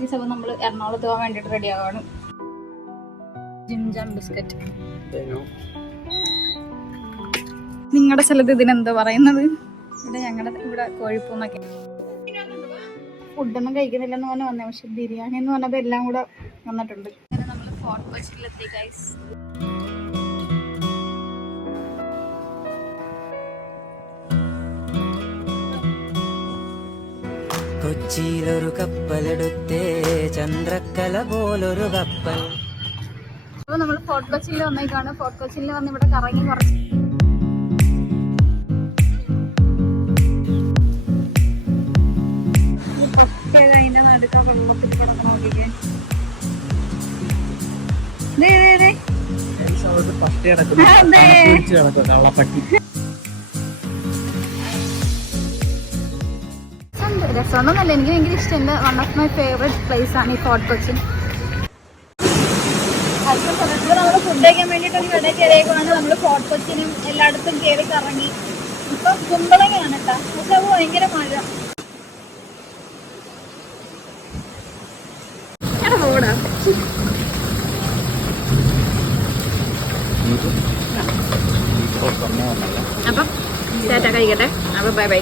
ഈ ഒക്കെ നമ്മൾ എറണാകുളത്ത് പോകാൻ വേണ്ടിട്ട് റെഡി ആവാണ് ജിംജാം ബിസ്ക്കറ്റ് നിങ്ങളുടെ സ്ഥലത്ത് ഇതിനെന്താ പറയുന്നത്? ഇവിടെ ഞങ്ങളുടെ ഇവിടെ കോഴിപ്പൂന്നൊക്കെ ഫുഡൊന്നും കഴിക്കുന്നില്ലെന്ന് പറഞ്ഞ് വന്നേ പക്ഷെ ബിരിയാണി എന്ന് പറഞ്ഞത് എല്ലാം കൂടെ വന്നിട്ടുണ്ട്. നമ്മൾ ഫോർട്ട് കൊച്ചിയിലെത്തി ഗൈസ് കൊച്ചിയിലൊരു കപ്പലെടുത്തേ ചന്ദ്രക്കല പോലൊരു കപ്പൽ. അപ്പോൾ നമ്മൾ ഫോർട്ട് കൊച്ചിയിൽ വന്നേക്കാണ്. ഫോർട്ട് കൊച്ചിയിൽ വന്ന് ഇവിടെ കറങ്ങി കുറച്ച് അതിന്റെ നടുക്ക വെള്ളത്തിൽ കിടക്കണ നോക്കിക്കേ ദേ, ദേ, ദേ. അതെ. രസമുണ്ട്. രസമൊന്നുമല്ല എനിക്ക് ഭയങ്കര ഇഷ്ടമുണ്ട്. One of my favourite place ആണ് ഈ ഫോർട്ട് കൊച്ചിൻ നമ്മൾ ഫുഡ് കഴിക്കാൻ വേണ്ടിയിട്ട് ഒരു കടയിൽ കയറിയേക്കാണ് നമ്മൾ ഫോർട്ട് കൊച്ചിനും എല്ലായിടത്തും കയറി കറങ്ങി. ഇപ്പം കുമ്പളങ്ങയാണ് കേട്ടോ. പക്ഷെ അത് ഭയങ്കര മഴ. പോടാ. അപ്പം ചേട്ടാ കഴിക്കട്ടെ അപ്പം ബൈ ബൈ